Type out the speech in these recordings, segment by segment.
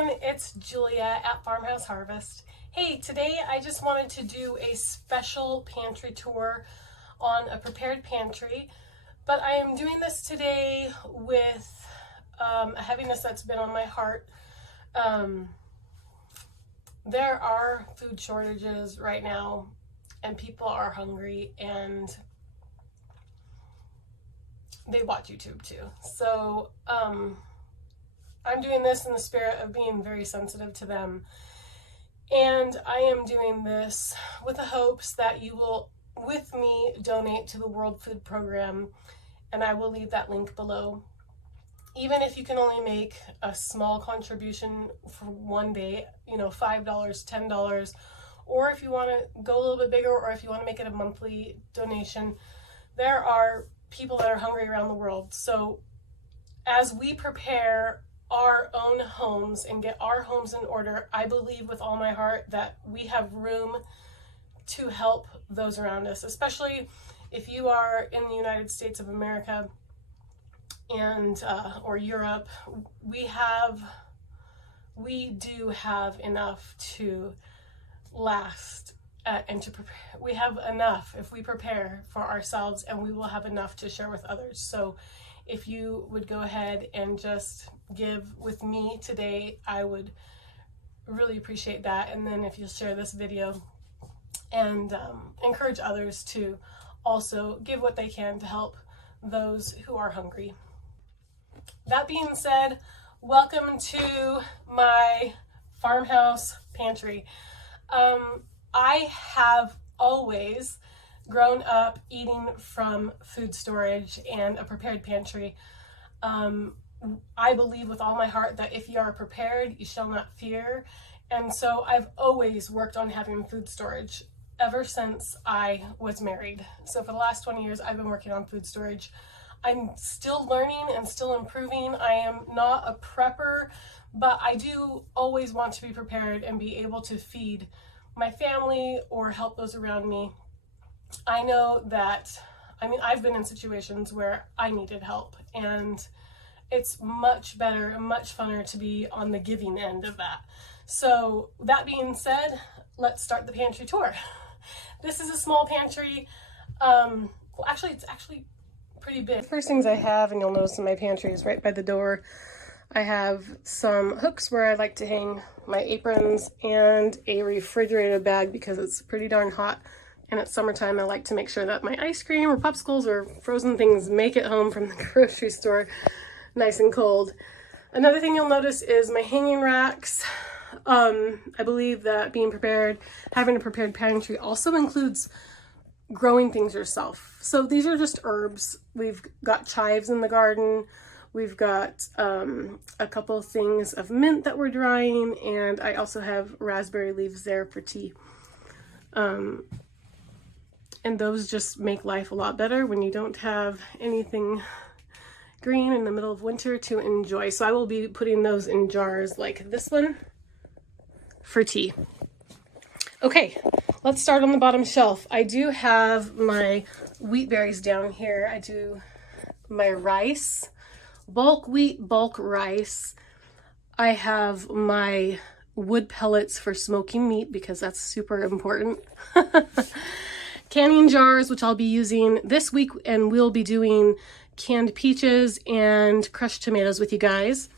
everyone, it's Julia at Farmhouse Harvest. Hey, today I just wanted to do a special pantry tour on a prepared pantry, but I am doing this today with a heaviness that's been on my heart. There are food shortages right now and people are hungry and they watch YouTube too. So I'm doing this in the spirit of being very sensitive to them. And I am doing this with the hopes that you will, with me, donate to the World Food Program. And I will leave that link below. Even if you can only make a small contribution for one day, you know, $5, $10, or if you want to go a little bit bigger, or if you want to make it a monthly donation, there are people that are hungry around the world. So as we prepare our own homes and get our homes in order, I believe with all my heart that we have room to help those around us, especially if you are in the United States of America and or Europe. We do have enough to last and to prepare. We have enough if we prepare for ourselves, and we will have enough to share with others. So if you would go ahead and just give with me today, I would really appreciate that. And then if you'll share this video and encourage others to also give what they can to help those who are hungry. That being said, welcome to my farmhouse pantry. I have always grown up eating from food storage and a prepared pantry. I believe with all my heart that if you are prepared, you shall not fear. And so I've always worked on having food storage ever since I was married. So for the last 20 years, I've been working on food storage. I'm still learning and still improving. I am not a prepper, but I do always want to be prepared and be able to feed my family or help those around me. I know that, I've been in situations where I needed help, and it's much better and much funner to be on the giving end of that. So that being said, let's start the pantry tour. This is a small pantry. Well, actually, it's actually pretty big. First things I have, and you'll notice in my pantry, is right by the door. I have some hooks where I like to hang my aprons and a refrigerated bag because it's pretty darn hot. And it's summertime. I like to make sure that my ice cream or popsicles or frozen things make it home from the grocery store nice and cold. Another thing you'll notice is my hanging racks. I believe that being prepared, having a prepared pantry also includes growing things yourself. So these are just herbs. We've got chives in the garden. We've got a couple of things of mint that we're drying, and I also have raspberry leaves there for tea. And those just make life a lot better when you don't have anything green in the middle of winter to enjoy. So I will be putting those in jars like this one for tea. Okay, let's start on the bottom shelf. I do have my wheat berries down here. I do my rice, bulk wheat, bulk rice. I have my wood pellets for smoking meat because that's super important. Canning jars, which I'll be using this week, and we'll be doing canned peaches and crushed tomatoes with you guys.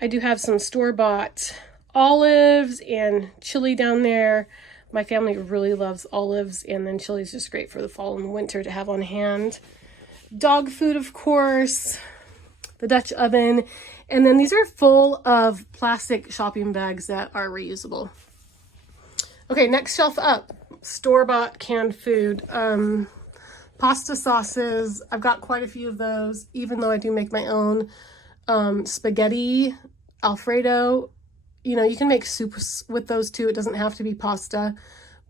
I do have some store-bought olives and chili down there. My family really loves olives, and then chili is just great for the fall and winter to have on hand. Dog food, of course, the Dutch oven, and then these are full of plastic shopping bags that are reusable. Okay, next shelf up, store-bought canned food. Pasta sauces, I've got quite a few of those, even though I do make my own. Spaghetti, Alfredo, you know, you can make soups with those too. It doesn't have to be pasta,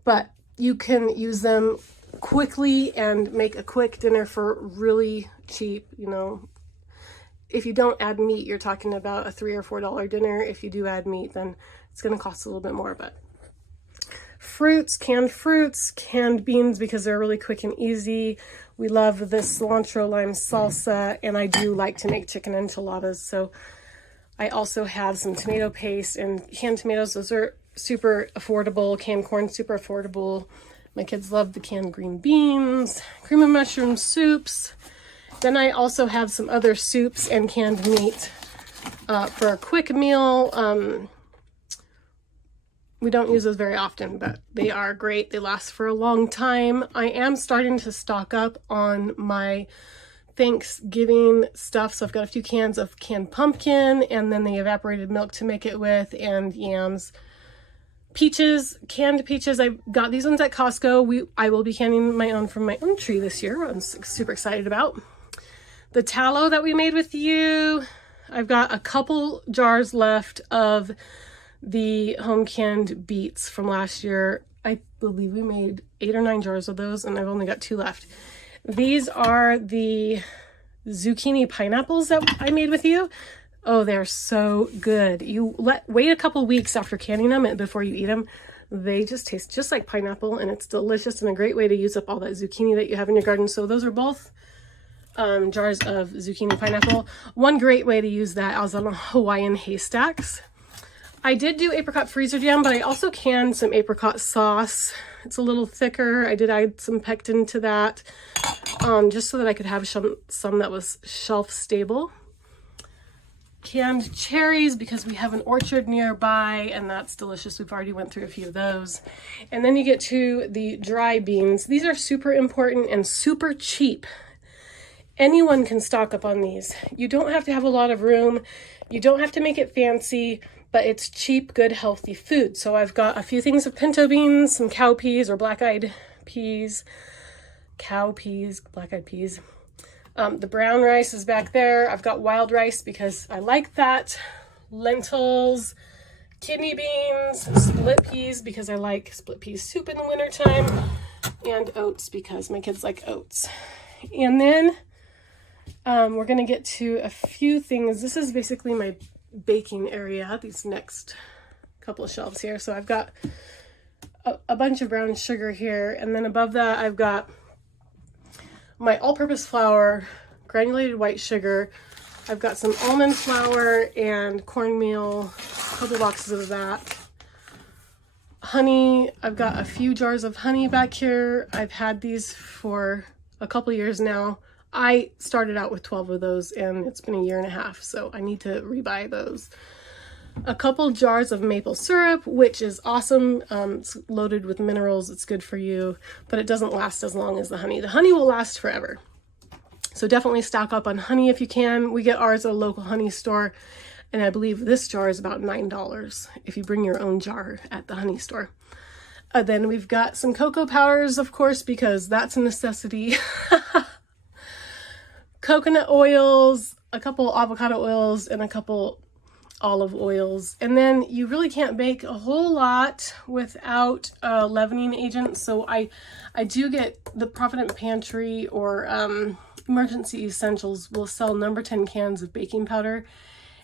but you can use them quickly and make a quick dinner for really cheap. You know, if you don't add meat, you're talking about a $3 or $4 dinner. If you do add meat, then it's going to cost a little bit more, but fruits, canned beans because they're really quick and easy. We love this cilantro lime salsa, and I do like to make chicken enchiladas, so I also have some tomato paste and canned tomatoes. Those are super affordable. Canned corn, super affordable. My kids love the canned green beans, cream of mushroom soups. Then I also have some other soups and canned meat for a quick meal. We don't use those very often, but they are great. They last for a long time. I am starting to stock up on my Thanksgiving stuff. So I've got a few cans of canned pumpkin and then the evaporated milk to make it with, and yams. Peaches, canned peaches. I got these ones at Costco. I will be canning my own from my own tree this year. I'm super excited about. The tallow that we made with you. I've got a couple jars left of the home canned beets from last year. I believe we made 8 or 9 jars of those, and I've only got 2 left. These are the zucchini pineapples that I made with you. Oh, they're so good. You wait a couple weeks after canning them before you eat them. They just taste just like pineapple, and it's delicious and a great way to use up all that zucchini that you have in your garden. So those are both jars of zucchini pineapple. One great way to use that is on Hawaiian haystacks. I did do apricot freezer jam, but I also canned some apricot sauce. It's a little thicker. I did add some pectin to that, just so that I could have some that was shelf stable. Canned cherries, because we have an orchard nearby, and that's delicious. We've already went through a few of those. And then you get to the dry beans. These are super important and super cheap. Anyone can stock up on these. You don't have to have a lot of room. You don't have to make it fancy, but it's cheap, good, healthy food. So I've got a few things of pinto beans, some cow peas or black-eyed peas. Cow peas, black-eyed peas. The brown rice is back there. I've got wild rice because I like that. Lentils, kidney beans, split peas because I like split pea soup in the wintertime, and oats because my kids like oats. And then we're going to get to a few things. This is basically my baking area, these next couple of shelves here. So I've got a bunch of brown sugar here, and then above that I've got my all-purpose flour, granulated white sugar. I've got some almond flour and cornmeal, a couple boxes of that. Honey, I've got a few jars of honey back here. I've had these for a couple years now. I started out with 12 of those, and it's been a year and a half, so I need to rebuy those. A couple jars of maple syrup, which is awesome. It's loaded with minerals. It's good for you, but it doesn't last as long as the honey. The honey will last forever. So definitely stock up on honey if you can. We get ours at a local honey store, and I believe this jar is about $9 if you bring your own jar at the honey store. Then we've got some cocoa powders, of course, because that's a necessity. Coconut oils, a couple avocado oils, and a couple olive oils. And then you really can't bake a whole lot without a leavening agent. So I do get the Provident Pantry or Emergency Essentials will sell number 10 cans of baking powder.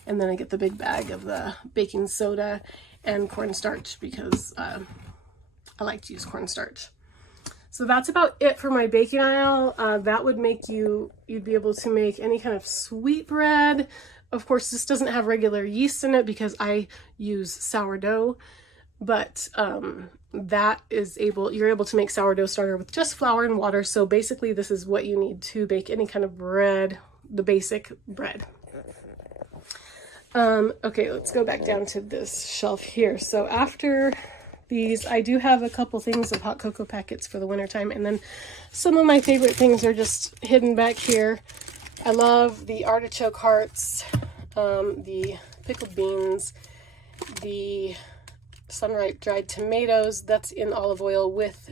And then I get the big bag of the baking soda and cornstarch because I like to use cornstarch. So that's about it for my baking aisle. That would make you'd be able to make any kind of sweet bread. Of course, this doesn't have regular yeast in it because I use sourdough, but you're able to make sourdough starter with just flour and water. So basically this is what you need to bake any kind of bread, the basic bread. Okay, let's go back down to this shelf here. So after these, I do have a couple things of hot cocoa packets for the wintertime, and then some of my favorite things are just hidden back here. I love the artichoke hearts, the pickled beans, the sun-ripe dried tomatoes. That's in olive oil with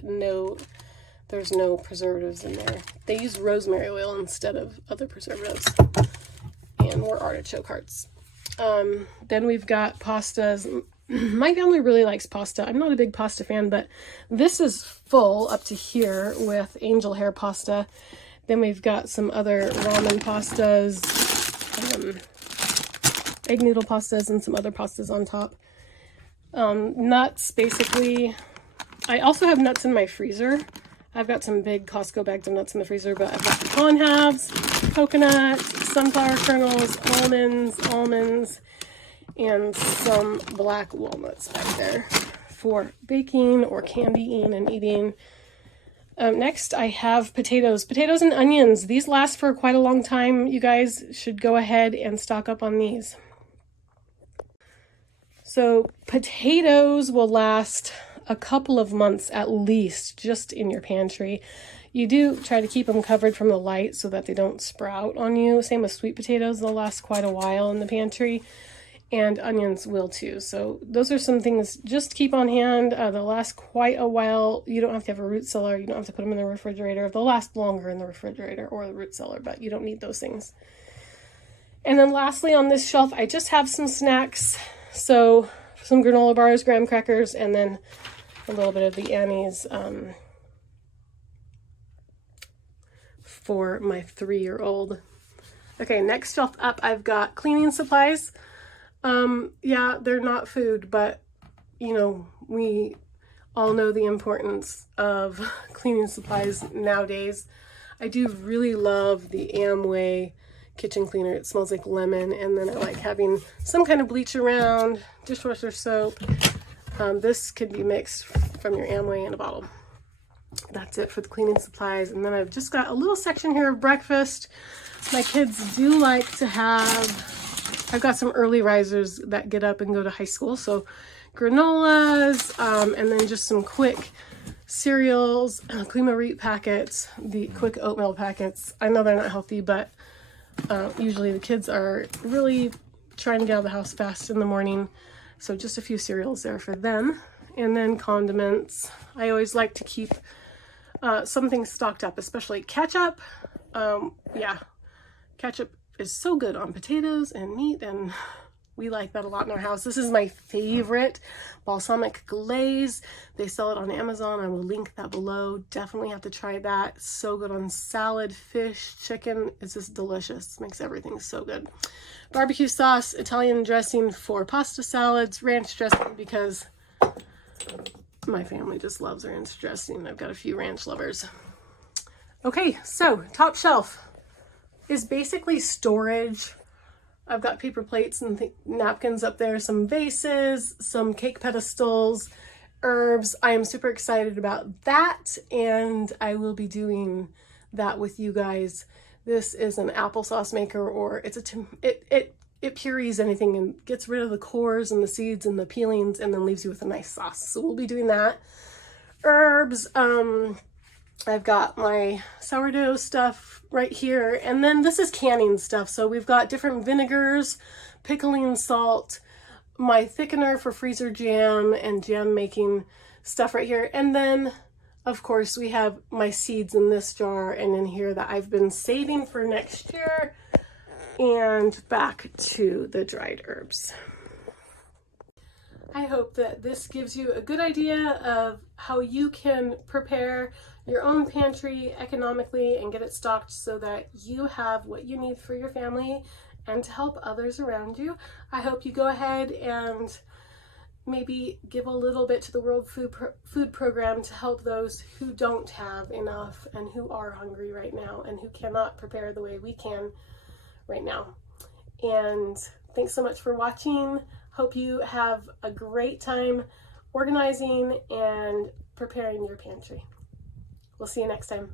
there's no preservatives in there. They use rosemary oil instead of other preservatives. And more artichoke hearts. Then we've got pastas. My family really likes pasta. I'm not a big pasta fan, but this is full up to here with angel hair pasta. Then we've got some other ramen pastas, egg noodle pastas, and some other pastas on top. Nuts, basically. I also have nuts in my freezer. I've got some big Costco bags of nuts in the freezer, but I've got pecan halves, coconut, sunflower kernels, almonds, and some black walnuts back there for baking or candying and eating. Next, I have potatoes. Potatoes and onions. These last for quite a long time. You guys should go ahead and stock up on these. So potatoes will last a couple of months at least just in your pantry. You do try to keep them covered from the light so that they don't sprout on you. Same with sweet potatoes. They'll last quite a while in the pantry. And onions will too. So those are some things just keep on hand. They'll last quite a while. You don't have to have a root cellar. You don't have to put them in the refrigerator. They'll last longer in the refrigerator or the root cellar, but you don't need those things. And then lastly on this shelf, I just have some snacks. So some granola bars, graham crackers, and then a little bit of the Annie's for my 3-year-old. Okay, next shelf up, I've got cleaning supplies. Yeah, they're not food, but you know, we all know the importance of cleaning supplies nowadays. I do really love the Amway kitchen cleaner. It smells like lemon, and then I like having some kind of bleach around, dishwasher soap. This could be mixed from your Amway in a bottle. That's it for the cleaning supplies. And then I've just got a little section here of breakfast. My kids do like to have, I've got some early risers that get up and go to high school. So granolas, and then just some quick cereals, cream of wheat packets, the quick oatmeal packets. I know they're not healthy, but usually the kids are really trying to get out of the house fast in the morning. So just a few cereals there for them. And then condiments. I always like to keep something stocked up, especially ketchup. Yeah, ketchup is so good on potatoes and meat, and we like that a lot in our house. This is my favorite, balsamic glaze. They sell it on Amazon. I will link that below. Definitely have to try that. So good on salad, fish, chicken. It's just delicious. Makes everything so good. Barbecue sauce, Italian dressing for pasta salads, ranch dressing because my family just loves ranch dressing. I've got a few ranch lovers. Okay, so top shelf is basically storage. I've got paper plates and napkins up there, some vases, some cake pedestals, herbs. I am super excited about that, and I will be doing that with you guys. This is an applesauce maker, or it's it purees anything and gets rid of the cores and the seeds and the peelings and then leaves you with a nice sauce. So we'll be doing that. Herbs, I've got my sourdough stuff right here. And then this is canning stuff. So we've got different vinegars, pickling salt, my thickener for freezer jam and jam making stuff right here. And then of course we have my seeds in this jar and in here that I've been saving for next year. And back to the dried herbs. I hope that this gives you a good idea of how you can prepare your own pantry economically and get it stocked so that you have what you need for your family and to help others around you. I hope you go ahead and maybe give a little bit to the World Food Program to help those who don't have enough and who are hungry right now and who cannot prepare the way we can right now. And thanks so much for watching. Hope you have a great time organizing and preparing your pantry. We'll see you next time.